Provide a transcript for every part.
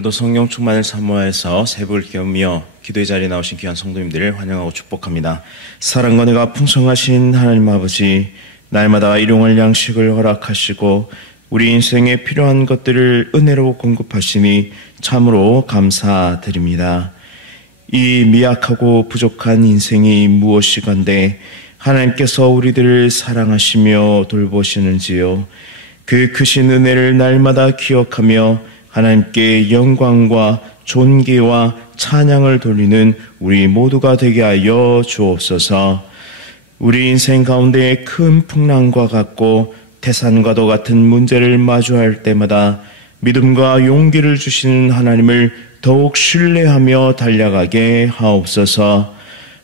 오늘도 성령 충만을 사모해서 새벽을 깨우며 기도의 자리에 나오신 귀한 성도님들을 환영하고 축복합니다. 사랑과 은혜가 풍성하신 하나님 아버지, 날마다 일용할 양식을 허락하시고 우리 인생에 필요한 것들을 은혜로 공급하시니 참으로 감사드립니다. 이 미약하고 부족한 인생이 무엇이건데 하나님께서 우리들을 사랑하시며 돌보시는지요. 그 크신 은혜를 날마다 기억하며 하나님께 영광과 존귀와 찬양을 돌리는 우리 모두가 되게 하여 주옵소서. 우리 인생 가운데 큰 풍랑과 같고 태산과도 같은 문제를 마주할 때마다 믿음과 용기를 주시는 하나님을 더욱 신뢰하며 달려가게 하옵소서.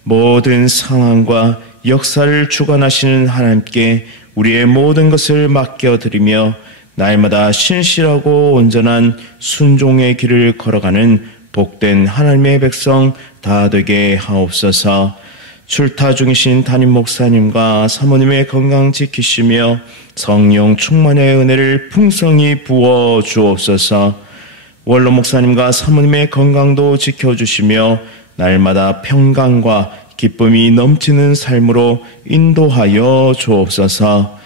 모든 상황과 역사를 주관하시는 하나님께 우리의 모든 것을 맡겨드리며 날마다 신실하고 온전한 순종의 길을 걸어가는 복된 하나님의 백성 다 되게 하옵소서. 출타 중이신 담임 목사님과 사모님의 건강 지키시며 성령 충만의 은혜를 풍성히 부어 주옵소서. 원로 목사님과 사모님의 건강도 지켜주시며 날마다 평강과 기쁨이 넘치는 삶으로 인도하여 주옵소서.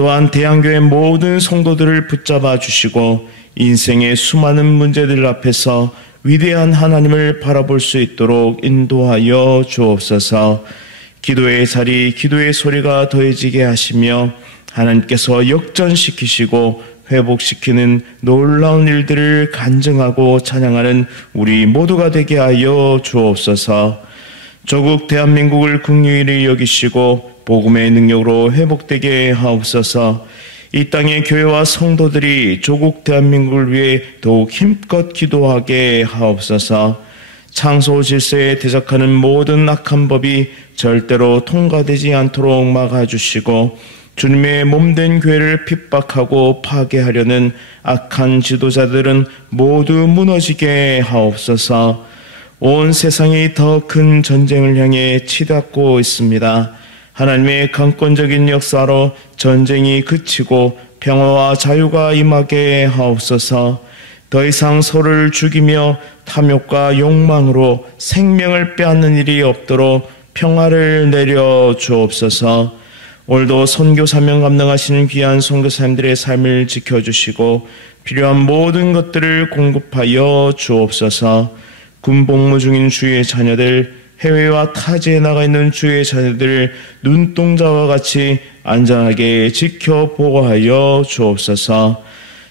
또한 대한교회 모든 성도들을 붙잡아 주시고 인생의 수많은 문제들 앞에서 위대한 하나님을 바라볼 수 있도록 인도하여 주옵소서. 기도의 자리, 기도의 소리가 더해지게 하시며 하나님께서 역전시키시고 회복시키는 놀라운 일들을 간증하고 찬양하는 우리 모두가 되게 하여 주옵소서. 조국 대한민국을 긍휼히 여기시고 복음의 능력으로 회복되게 하옵소서. 이 땅의 교회와 성도들이 조국 대한민국을 위해 더욱 힘껏 기도하게 하옵소서. 창조 질서에 대적하는 모든 악한 법이 절대로 통과되지 않도록 막아주시고 주님의 몸된 교회를 핍박하고 파괴하려는 악한 지도자들은 모두 무너지게 하옵소서. 온 세상이 더 큰 전쟁을 향해 치닫고 있습니다. 하나님의 강권적인 역사로 전쟁이 그치고 평화와 자유가 임하게 하옵소서. 더 이상 서로를 죽이며 탐욕과 욕망으로 생명을 빼앗는 일이 없도록 평화를 내려 주옵소서. 오늘도 선교 사명 감당하시는 귀한 선교사님들의 삶을 지켜주시고 필요한 모든 것들을 공급하여 주옵소서. 군복무 중인 주의 자녀들, 해외와 타지에 나가 있는 주의 자녀들 눈동자와 같이 안전하게 지켜 보호하여 주옵소서.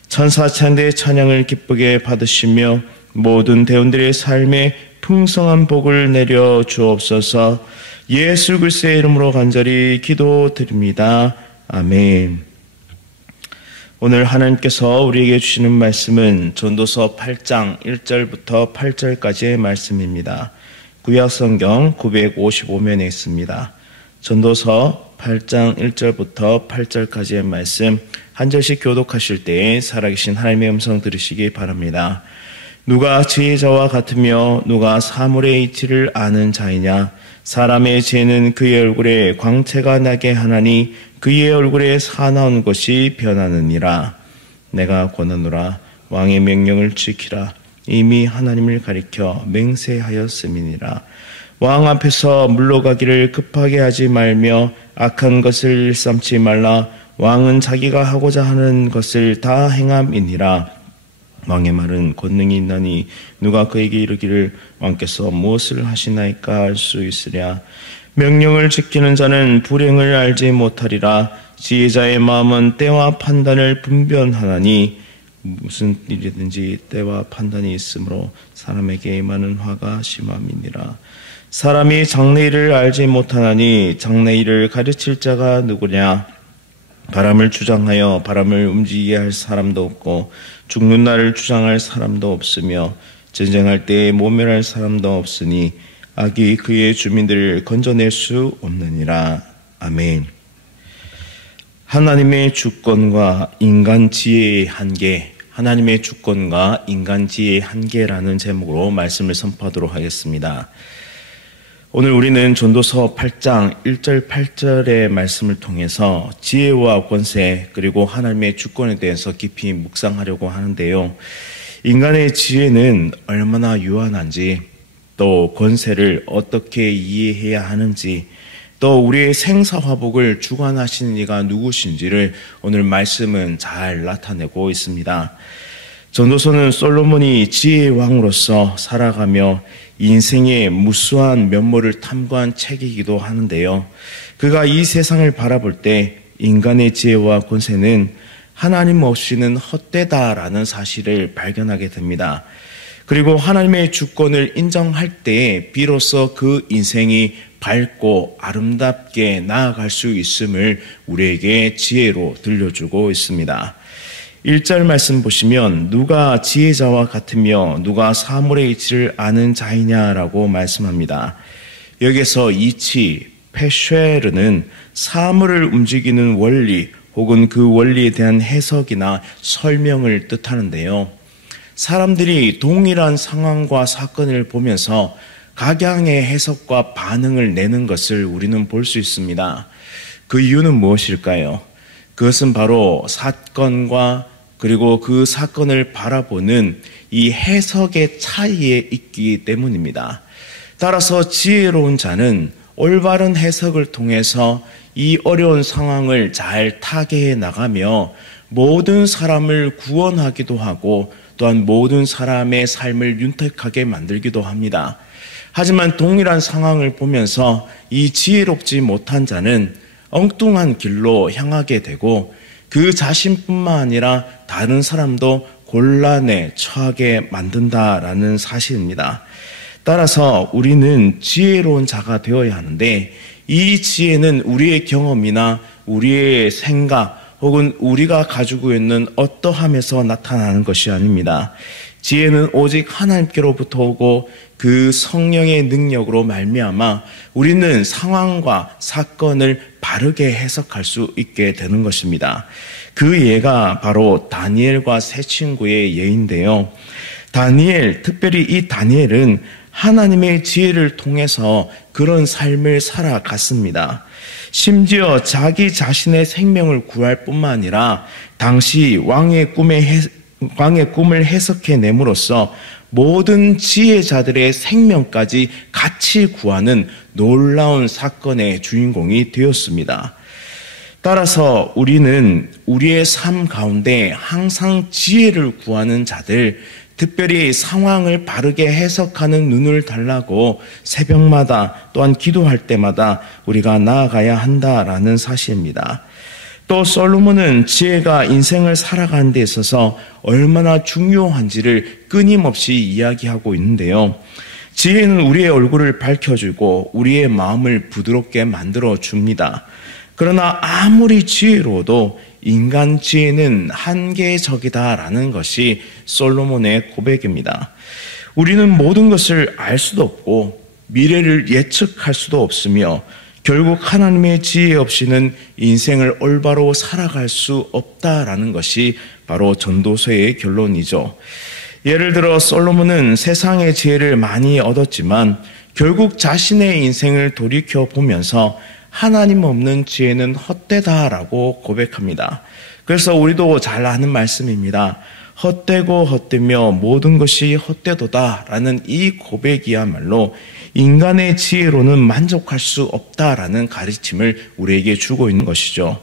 천사찬대의 찬양을 기쁘게 받으시며 모든 대원들의 삶에 풍성한 복을 내려 주옵소서. 예수 그리스도의 이름으로 간절히 기도드립니다. 아멘. 오늘 하나님께서 우리에게 주시는 말씀은 전도서 8장 1절부터 8절까지의 말씀입니다. 구약성경 955면에 있습니다. 전도서 8장 1절부터 8절까지의 말씀 한 절씩 교독하실 때에 살아계신 하나님의 음성 들으시기 바랍니다. 누가 지혜자와 같으며 누가 사물의 이치를 아는 자이냐. 사람의 지혜는 그의 얼굴에 광채가 나게 하나니 그의 얼굴에 사나운 것이 변하느니라. 내가 권하노라. 왕의 명령을 지키라. 이미 하나님을 가리켜 맹세하였음이니라. 왕 앞에서 물러가기를 급하게 하지 말며 악한 것을 일삼지 말라. 왕은 자기가 하고자 하는 것을 다 행함이니라. 왕의 말은 권능이 있나니 누가 그에게 이르기를 왕께서 무엇을 하시나이까 할 수 있으랴. 명령을 지키는 자는 불행을 알지 못하리라. 지혜자의 마음은 때와 판단을 분별하나니 무슨 일이든지 때와 판단이 있으므로 사람에게 임하는 화가 심함이니라. 사람이 장래일을 알지 못하나니 장래일을 가르칠 자가 누구냐. 바람을 주장하여 바람을 움직이게 할 사람도 없고 죽는 날을 주장할 사람도 없으며 전쟁할 때에 모멸할 사람도 없으니 악이 그의 주민들을 건져낼 수 없느니라. 아멘. 하나님의 주권과 인간 지혜의 한계, 하나님의 주권과 인간 지혜의 한계라는 제목으로 말씀을 선포하도록 하겠습니다. 오늘 우리는 전도서 8장 1절 8절의 말씀을 통해서 지혜와 권세 그리고 하나님의 주권에 대해서 깊이 묵상하려고 하는데요. 인간의 지혜는 얼마나 유한한지, 또 권세를 어떻게 이해해야 하는지, 또 우리의 생사화복을 주관하시는 이가 누구신지를 오늘 말씀은 잘 나타내고 있습니다. 전도서는 솔로몬이 지혜의 왕으로서 살아가며 인생의 무수한 면모를 탐구한 책이기도 하는데요. 그가 이 세상을 바라볼 때 인간의 지혜와 권세는 하나님 없이는 헛되다라는 사실을 발견하게 됩니다. 그리고 하나님의 주권을 인정할 때에 비로소 그 인생이 밝고 아름답게 나아갈 수 있음을 우리에게 지혜로 들려주고 있습니다. 1절 말씀 보시면 누가 지혜자와 같으며 누가 사물의 이치를 아는 자이냐라고 말씀합니다. 여기서 이치, 페쉐르는 사물을 움직이는 원리 혹은 그 원리에 대한 해석이나 설명을 뜻하는데요. 사람들이 동일한 상황과 사건을 보면서 각양의 해석과 반응을 내는 것을 우리는 볼 수 있습니다. 그 이유는 무엇일까요? 그것은 바로 사건과 그리고 그 사건을 바라보는 이 해석의 차이에 있기 때문입니다. 따라서 지혜로운 자는 올바른 해석을 통해서 이 어려운 상황을 잘 타개해 나가며 모든 사람을 구원하기도 하고 또한 모든 사람의 삶을 윤택하게 만들기도 합니다. 하지만 동일한 상황을 보면서 이 지혜롭지 못한 자는 엉뚱한 길로 향하게 되고 그 자신뿐만 아니라 다른 사람도 곤란에 처하게 만든다라는 사실입니다. 따라서 우리는 지혜로운 자가 되어야 하는데 이 지혜는 우리의 경험이나 우리의 생각 혹은 우리가 가지고 있는 어떠함에서 나타나는 것이 아닙니다. 지혜는 오직 하나님께로부터 오고 그 성령의 능력으로 말미암아 우리는 상황과 사건을 바르게 해석할 수 있게 되는 것입니다. 그 예가 바로 다니엘과 세 친구의 예인데요. 특별히 이 다니엘은 하나님의 지혜를 통해서 그런 삶을 살아갔습니다. 심지어 자기 자신의 생명을 구할 뿐만 아니라 당시 왕의 꿈을 해석해냄으로써 모든 지혜자들의 생명까지 같이 구하는 놀라운 사건의 주인공이 되었습니다. 따라서 우리는 우리의 삶 가운데 항상 지혜를 구하는 자들, 특별히 상황을 바르게 해석하는 눈을 달라고 새벽마다 또한 기도할 때마다 우리가 나아가야 한다라는 사실입니다. 또 솔로몬은 지혜가 인생을 살아가는 데 있어서 얼마나 중요한지를 끊임없이 이야기하고 있는데요. 지혜는 우리의 얼굴을 밝혀주고 우리의 마음을 부드럽게 만들어줍니다. 그러나 아무리 지혜로워도 인간 지혜는 한계적이다라는 것이 솔로몬의 고백입니다. 우리는 모든 것을 알 수도 없고 미래를 예측할 수도 없으며 결국 하나님의 지혜 없이는 인생을 올바로 살아갈 수 없다라는 것이 바로 전도서의 결론이죠. 예를 들어 솔로몬은 세상의 지혜를 많이 얻었지만 결국 자신의 인생을 돌이켜 보면서 하나님 없는 지혜는 헛되다라고 고백합니다. 그래서 우리도 잘 아는 말씀입니다. 헛되고 헛되며 모든 것이 헛되도다라는 이 고백이야말로 인간의 지혜로는 만족할 수 없다라는 가르침을 우리에게 주고 있는 것이죠.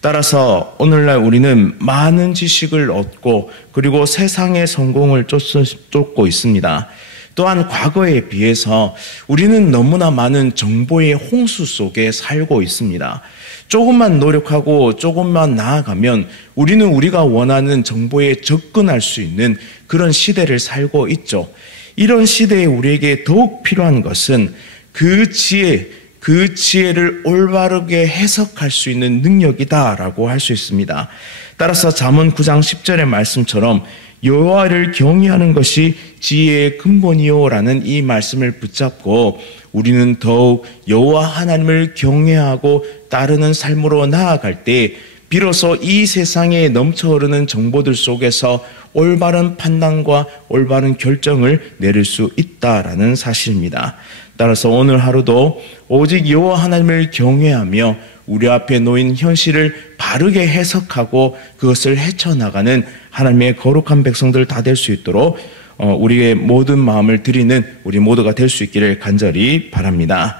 따라서 오늘날 우리는 많은 지식을 얻고 그리고 세상의 성공을 쫓고 있습니다. 또한 과거에 비해서 우리는 너무나 많은 정보의 홍수 속에 살고 있습니다. 조금만 노력하고 조금만 나아가면 우리는 우리가 원하는 정보에 접근할 수 있는 그런 시대를 살고 있죠. 이런 시대에 우리에게 더욱 필요한 것은 그 지혜를 올바르게 해석할 수 있는 능력이다라고 할 수 있습니다. 따라서 잠언 9장 10절의 말씀처럼 여호와를 경외하는 것이 지혜의 근본이요라는 이 말씀을 붙잡고 우리는 더욱 여호와 하나님을 경외하고 따르는 삶으로 나아갈 때 비로소 이 세상에 넘쳐흐르는 정보들 속에서 올바른 판단과 올바른 결정을 내릴 수 있다라는 사실입니다. 따라서 오늘 하루도 오직 여호와 하나님을 경외하며 우리 앞에 놓인 현실을 바르게 해석하고 그것을 헤쳐나가는 하나님의 거룩한 백성들 다 될 수 있도록 우리의 모든 마음을 드리는 우리 모두가 될 수 있기를 간절히 바랍니다.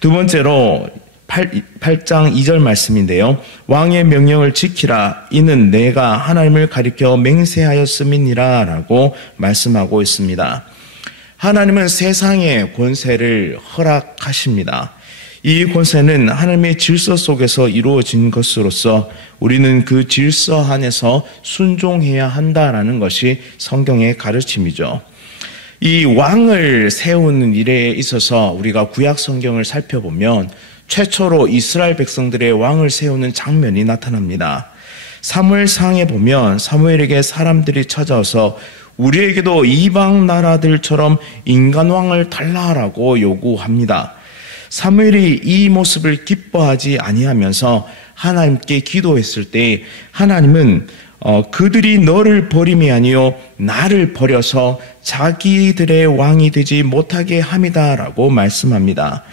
두 번째로 8장 2절 말씀인데요. 왕의 명령을 지키라. 이는 내가 하나님을 가리켜 맹세하였음이니라 라고 말씀하고 있습니다. 하나님은 세상의 권세를 허락하십니다. 이 권세는 하나님의 질서 속에서 이루어진 것으로서 우리는 그 질서 안에서 순종해야 한다라는 것이 성경의 가르침이죠. 이 왕을 세우는 일에 있어서 우리가 구약 성경을 살펴보면 최초로 이스라엘 백성들의 왕을 세우는 장면이 나타납니다. 사무엘상에 보면 사무엘에게 사람들이 찾아와서 우리에게도 이방 나라들처럼 인간왕을 달라라고 요구합니다. 사무엘이 이 모습을 기뻐하지 아니하면서 하나님께 기도했을 때 하나님은 그들이 너를 버림이 아니요 나를 버려서 자기들의 왕이 되지 못하게 함이다라고 말씀합니다.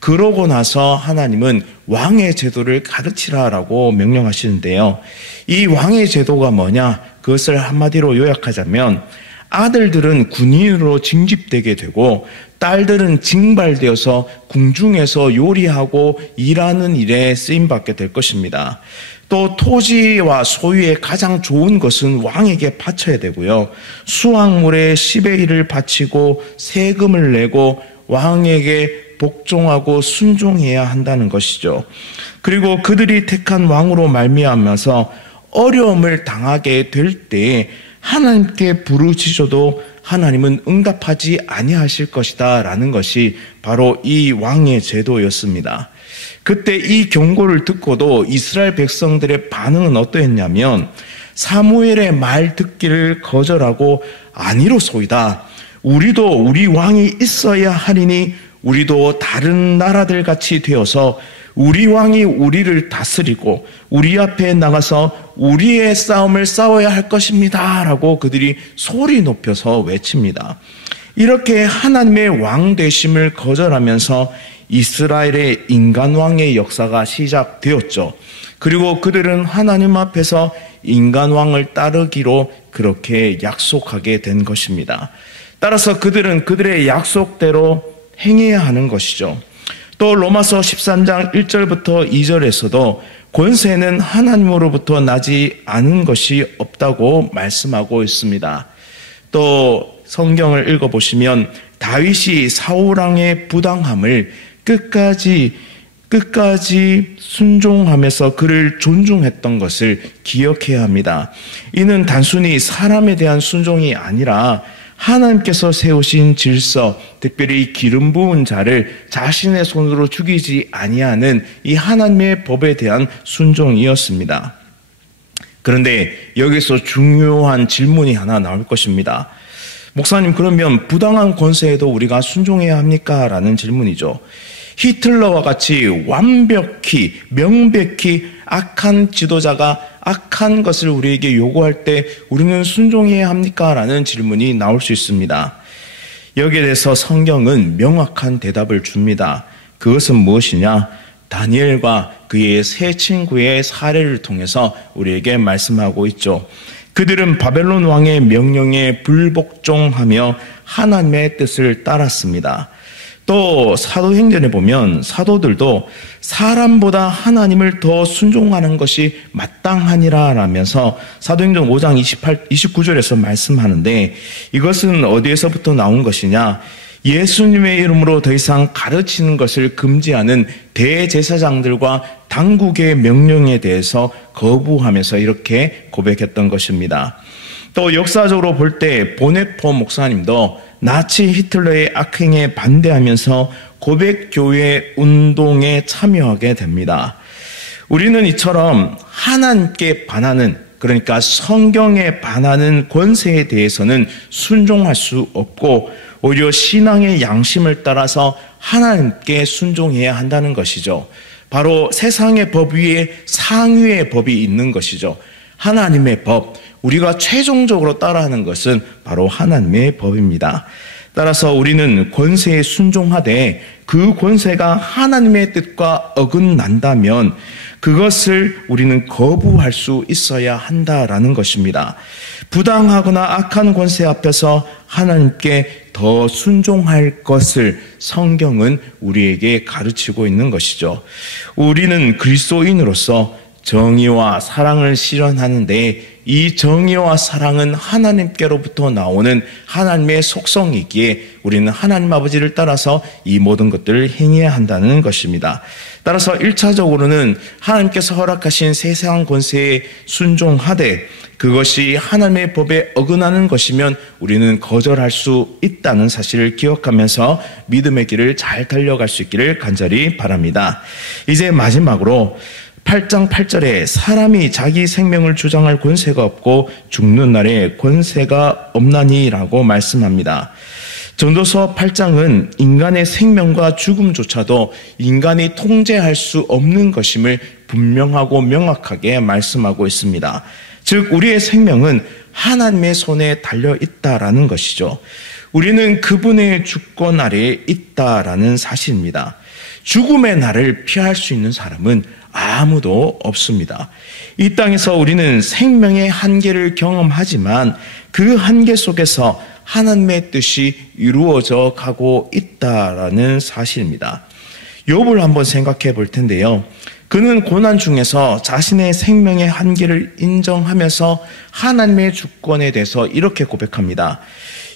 그러고 나서 하나님은 왕의 제도를 가르치라라고 명령하시는데요. 이 왕의 제도가 뭐냐? 그것을 한마디로 요약하자면 아들들은 군인으로 징집되게 되고 딸들은 징발되어서 궁중에서 요리하고 일하는 일에 쓰임받게 될 것입니다. 또 토지와 소유의 가장 좋은 것은 왕에게 바쳐야 되고요. 수확물의 10의 1을 바치고 세금을 내고 왕에게 복종하고 순종해야 한다는 것이죠. 그리고 그들이 택한 왕으로 말미암아서 어려움을 당하게 될 때 하나님께 부르짖어도 하나님은 응답하지 아니하실 것이다 라는 것이 바로 이 왕의 제도였습니다. 그때 이 경고를 듣고도 이스라엘 백성들의 반응은 어떠했냐면 사무엘의 말 듣기를 거절하고 아니로소이다. 우리도 우리 왕이 있어야 하리니 우리도 다른 나라들 같이 되어서 우리 왕이 우리를 다스리고 우리 앞에 나가서 우리의 싸움을 싸워야 할 것입니다 라고 그들이 소리 높여서 외칩니다. 이렇게 하나님의 왕 되심을 거절하면서 이스라엘의 인간왕의 역사가 시작되었죠. 그리고 그들은 하나님 앞에서 인간왕을 따르기로 그렇게 약속하게 된 것입니다. 따라서 그들은 그들의 약속대로 행해야 하는 것이죠. 또 로마서 13장 1절부터 2절에서도 권세는 하나님으로부터 나지 않은 것이 없다고 말씀하고 있습니다. 또 성경을 읽어보시면 다윗이 사울왕의 부당함을 끝까지 순종하면서 그를 존중했던 것을 기억해야 합니다. 이는 단순히 사람에 대한 순종이 아니라 하나님께서 세우신 질서, 특별히 기름 부은 자를 자신의 손으로 죽이지 아니하는 이 하나님의 법에 대한 순종이었습니다. 그런데 여기서 중요한 질문이 하나 나올 것입니다. 목사님, 그러면 부당한 권세에도 우리가 순종해야 합니까? 라는 질문이죠. 히틀러와 같이 완벽히 명백히 악한 지도자가 악한 것을 우리에게 요구할 때 우리는 순종해야 합니까? 라는 질문이 나올 수 있습니다. 여기에 대해서 성경은 명확한 대답을 줍니다. 그것은 무엇이냐? 다니엘과 그의 세 친구의 사례를 통해서 우리에게 말씀하고 있죠. 그들은 바벨론 왕의 명령에 불복종하며 하나님의 뜻을 따랐습니다. 또 사도행전에 보면 사도들도 사람보다 하나님을 더 순종하는 것이 마땅하니라 라면서 사도행전 5장 29절에서 말씀하는데 이것은 어디에서부터 나온 것이냐? 예수님의 이름으로 더 이상 가르치는 것을 금지하는 대제사장들과 당국의 명령에 대해서 거부하면서 이렇게 고백했던 것입니다. 또 역사적으로 볼 때 보네포 목사님도 나치 히틀러의 악행에 반대하면서 고백교회 운동에 참여하게 됩니다. 우리는 이처럼 하나님께 반하는, 그러니까 성경에 반하는 권세에 대해서는 순종할 수 없고 오히려 신앙의 양심을 따라서 하나님께 순종해야 한다는 것이죠. 바로 세상의 법 위에 상위의 법이 있는 것이죠. 하나님의 법, 우리가 최종적으로 따라하는 것은 바로 하나님의 법입니다. 따라서 우리는 권세에 순종하되 그 권세가 하나님의 뜻과 어긋난다면 그것을 우리는 거부할 수 있어야 한다라는 것입니다. 부당하거나 악한 권세 앞에서 하나님께 더 순종할 것을 성경은 우리에게 가르치고 있는 것이죠. 우리는 그리스도인으로서 정의와 사랑을 실현하는데 이 정의와 사랑은 하나님께로부터 나오는 하나님의 속성이기에 우리는 하나님 아버지를 따라서 이 모든 것들을 행해야 한다는 것입니다. 따라서 1차적으로는 하나님께서 허락하신 세상 권세에 순종하되 그것이 하나님의 법에 어긋나는 것이면 우리는 거절할 수 있다는 사실을 기억하면서 믿음의 길을 잘 달려갈 수 있기를 간절히 바랍니다. 이제 마지막으로 8장 8절에 사람이 자기 생명을 주장할 권세가 없고 죽는 날에 권세가 없나니라고 말씀합니다. 전도서 8장은 인간의 생명과 죽음조차도 인간이 통제할 수 없는 것임을 분명하고 명확하게 말씀하고 있습니다. 즉 우리의 생명은 하나님의 손에 달려 있다라는 것이죠. 우리는 그분의 주권 아래에 있다라는 사실입니다. 죽음의 날을 피할 수 있는 사람은 아무도 없습니다. 이 땅에서 우리는 생명의 한계를 경험하지만 그 한계 속에서 하나님의 뜻이 이루어져 가고 있다라는 사실입니다. 욥을 한번 생각해 볼 텐데요. 그는 고난 중에서 자신의 생명의 한계를 인정하면서 하나님의 주권에 대해서 이렇게 고백합니다.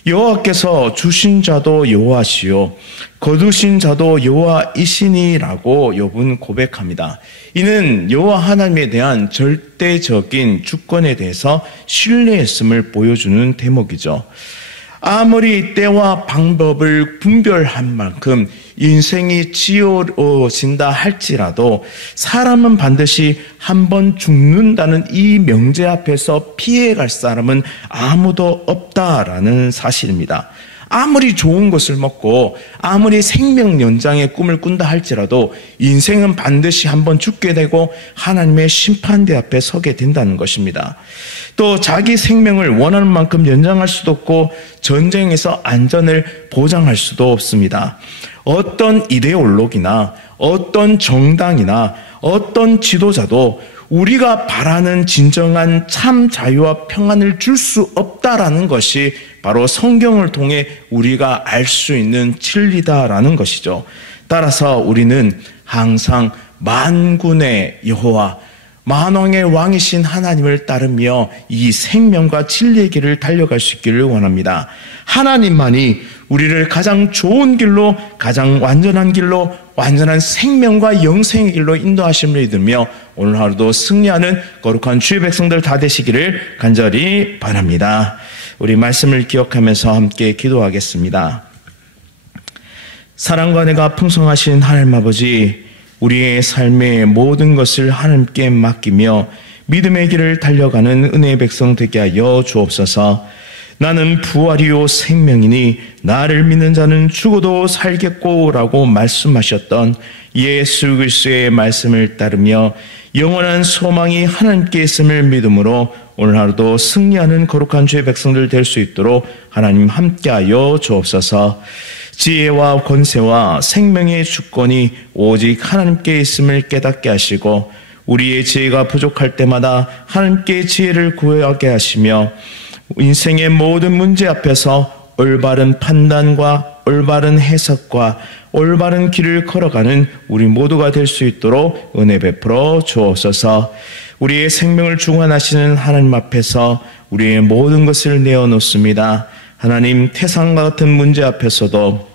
여호와께서 주신 자도 여호와시요 거두신 자도 여호와이시니라고 욥은 고백합니다. 이는 여호와 하나님에 대한 절대적인 주권에 대해서 신뢰했음을 보여주는 대목이죠. 아무리 때와 방법을 분별한 만큼 인생이 지어진다 할지라도 사람은 반드시 한 번 죽는다는 이 명제 앞에서 피해갈 사람은 아무도 없다라는 사실입니다. 아무리 좋은 것을 먹고 아무리 생명 연장의 꿈을 꾼다 할지라도 인생은 반드시 한번 죽게 되고 하나님의 심판대 앞에 서게 된다는 것입니다. 또 자기 생명을 원하는 만큼 연장할 수도 없고 전쟁에서 안전을 보장할 수도 없습니다. 어떤 이데올로기나 어떤 정당이나 어떤 지도자도 우리가 바라는 진정한 참 자유와 평안을 줄 수 없다라는 것이 바로 성경을 통해 우리가 알 수 있는 진리다라는 것이죠. 따라서 우리는 항상 만군의 여호와 만왕의 왕이신 하나님을 따르며 이 생명과 진리의 길을 달려갈 수 있기를 원합니다. 하나님만이 우리를 가장 좋은 길로, 가장 완전한 길로, 완전한 생명과 영생의 길로 인도하심을 믿으며 오늘 하루도 승리하는 거룩한 주의 백성들 다 되시기를 간절히 바랍니다. 우리 말씀을 기억하면서 함께 기도하겠습니다. 사랑과 은혜가 풍성하신 하나님 아버지, 우리의 삶의 모든 것을 하나님께 맡기며 믿음의 길을 달려가는 은혜의 백성 되게 하여 주옵소서. 나는 부활이요 생명이니 나를 믿는 자는 죽어도 살겠고 라고 말씀하셨던 예수 그리스도의 말씀을 따르며 영원한 소망이 하나님께 있음을 믿음으로 오늘 하루도 승리하는 거룩한 주의 백성들 될 수 있도록 하나님 함께하여 주옵소서. 지혜와 권세와 생명의 주권이 오직 하나님께 있음을 깨닫게 하시고 우리의 지혜가 부족할 때마다 하나님께 지혜를 구하게 하시며 인생의 모든 문제 앞에서 올바른 판단과 올바른 해석과 올바른 길을 걸어가는 우리 모두가 될 수 있도록 은혜 베풀어 주옵소서. 우리의 생명을 중환하시는 하나님 앞에서 우리의 모든 것을 내어놓습니다. 하나님, 태산과 같은 문제 앞에서도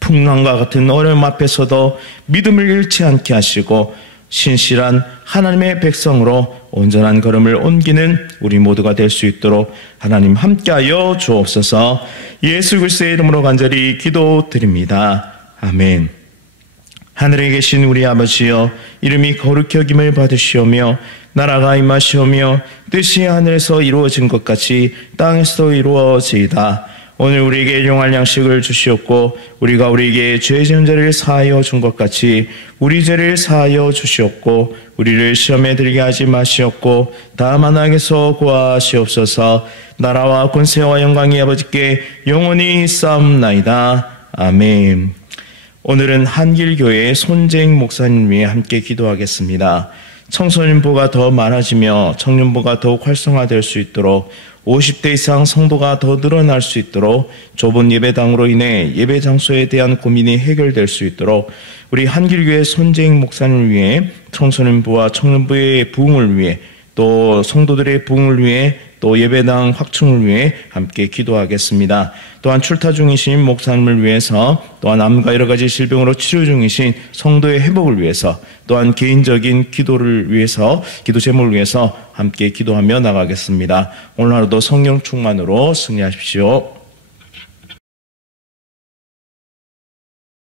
풍랑과 같은 어려움 앞에서도 믿음을 잃지 않게 하시고 신실한 하나님의 백성으로 온전한 걸음을 옮기는 우리 모두가 될 수 있도록 하나님 함께하여 주옵소서. 예수 그리스도의 이름으로 간절히 기도드립니다. 아멘. 하늘에 계신 우리 아버지여, 이름이 거룩히 여김을 받으시오며 나라가 임하시오며 뜻이 하늘에서 이루어진 것 같이 땅에서도 이루어지이다. 오늘 우리에게 일용할 양식을 주시옵고 우리가 우리에게 죄 지은 자를 사하여 준 것 같이 우리 죄를 사하여 주시옵고 우리를 시험에 들게 하지 마시옵고 다만 악에서 구하시옵소서. 나라와 권세와 영광이 아버지께 영원히 있사옵나이다. 아멘. 오늘은 한길교회 손재익 목사님 위해 함께 기도하겠습니다. 청소년부가 더 많아지며 청년부가 더욱 활성화될 수 있도록 50대 이상 성도가 더 늘어날 수 있도록 좁은 예배당으로 인해 예배 장소에 대한 고민이 해결될 수 있도록 우리 한길교회 손재익 목사님을 위해 청소년부와 청년부의 부흥을 위해 또 성도들의 부흥을 위해 또 예배당 확충을 위해 함께 기도하겠습니다. 또한 출타 중이신 목사님을 위해서 또한 암과 여러 가지 질병으로 치료 중이신 성도의 회복을 위해서 또한 개인적인 기도를 위해서 기도 제목을 위해서 함께 기도하며 나가겠습니다. 오늘 하루도 성령 충만으로 승리하십시오.